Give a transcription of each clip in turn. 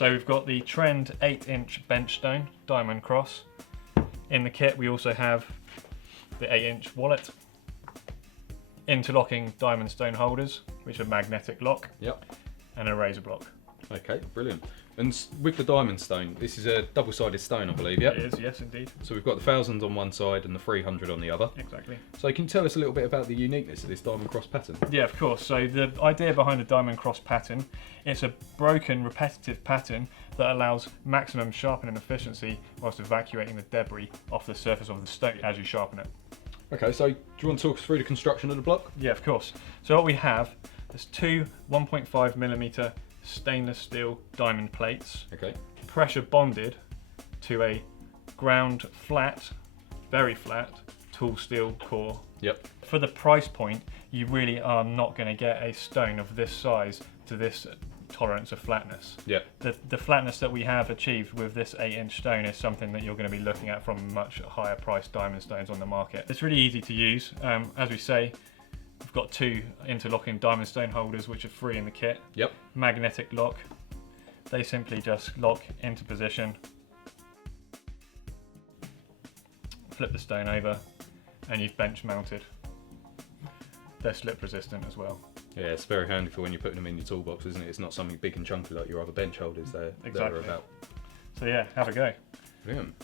So we've got the Trend 8-inch bench stone diamond cross. In the kit we also have the 8-inch wallet, interlocking diamond stone holders, which are magnetic lock, Yep. and a razor block. Okay, brilliant. And with the diamond stone, this is a double-sided stone, I believe, yeah? It is, yes indeed. So we've got the 1000 on one side and the 300 on the other. Exactly. So can you tell us a little bit about the uniqueness of this diamond cross pattern? Yeah, of course. So the idea behind the diamond cross pattern, it's a broken, repetitive pattern that allows maximum sharpening efficiency whilst evacuating the debris off the surface of the stone as you sharpen it. Okay, so do you want to talk us through the construction of the block? Yeah, of course. So what we have is two 1.5mm stainless steel diamond plates, Okay. pressure bonded to a ground flat, very flat, tool steel core. Yep. For the price point, you really are not going to get a stone of this size to this tolerance of flatness. Yep. The flatness that we have achieved with this 8-inch stone is something that you're going to be looking at from much higher priced diamond stones on the market. It's really easy to use. As we say, we've got two interlocking diamond stone holders which are free in the kit. Yep. Magnetic lock. They simply just lock into position, flip the stone over, and you've bench mounted. They're slip resistant as well. Yeah, it's very handy for when you're putting them in your toolbox, isn't it? It's not something big and chunky like your other bench holders there. Exactly. About. So yeah, have a go. Brilliant.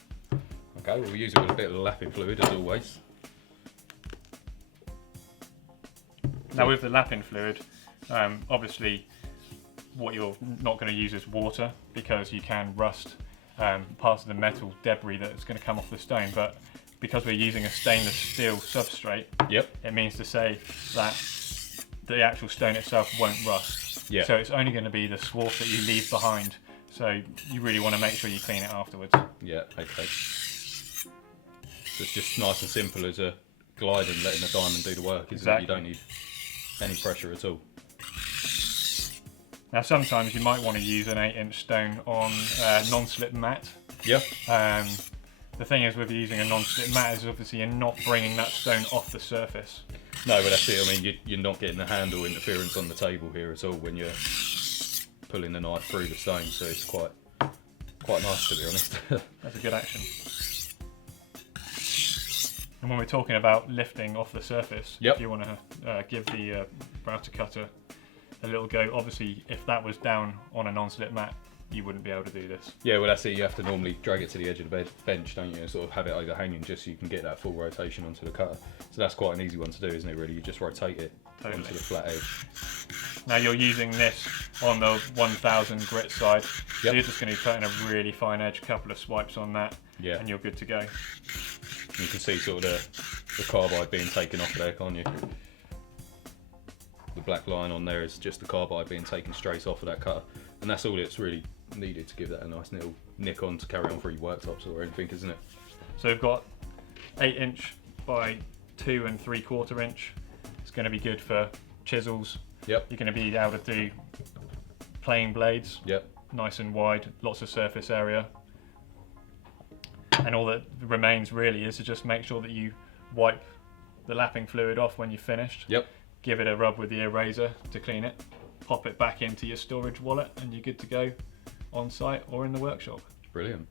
Okay, we'll use it with a bit of lapping fluid as always. Now with the lapping fluid, obviously what you're not going to use is water because you can rust parts of the metal debris that's going to come off the stone, but because we're using a stainless steel substrate, Yep. it means to say that the actual stone itself won't rust. Yeah. So it's only going to be the swarf that you leave behind, so you really want to make sure you clean it afterwards. Yeah, okay. So it's just nice and simple as a glide and letting the diamond do the work, isn't Exactly. it? You don't need any pressure at all. Now sometimes you might want to use an 8-inch stone on non-slip mat. Yeah. The thing is with using a non-slip mat is obviously you're not bringing that stone off the surface. No, but that's it. I mean, you're not getting the handle interference on the table here at all when you're pulling the knife through the stone, so it's quite nice, to be honest. That's a good action. And when we're talking about lifting off the surface, Yep. if you want to give the router cutter a little go, obviously if that was down on a non-slip mat, you wouldn't be able to do this. Yeah, well that's it. You have to normally drag it to the edge of the bench, don't you, and sort of have it overhanging just so you can get that full rotation onto the cutter. So that's quite an easy one to do, isn't it, really? You just rotate it Totally. onto the flat edge. Now you're using this on the 1000 grit side, so Yep. you're just going to be putting a really fine edge, couple of swipes on that, Yeah. and you're good to go. You can see sort of the carbide being taken off there, can't you? The black line on there is just the carbide being taken straight off of that cutter, and that's all it's really needed to give that a nice little nick on to carry on through your worktops or anything, isn't it? So we've got 8-inch by 2 3/4 inch. It's going to be good for chisels. Yep. You're going to be able to do plain blades, Yep. nice and wide, lots of surface area. And all that remains really is to just make sure that you wipe the lapping fluid off when you're finished. Yep. Give it a rub with the eraser to clean it. Pop it back into your storage wallet and you're good to go on site or in the workshop. Brilliant.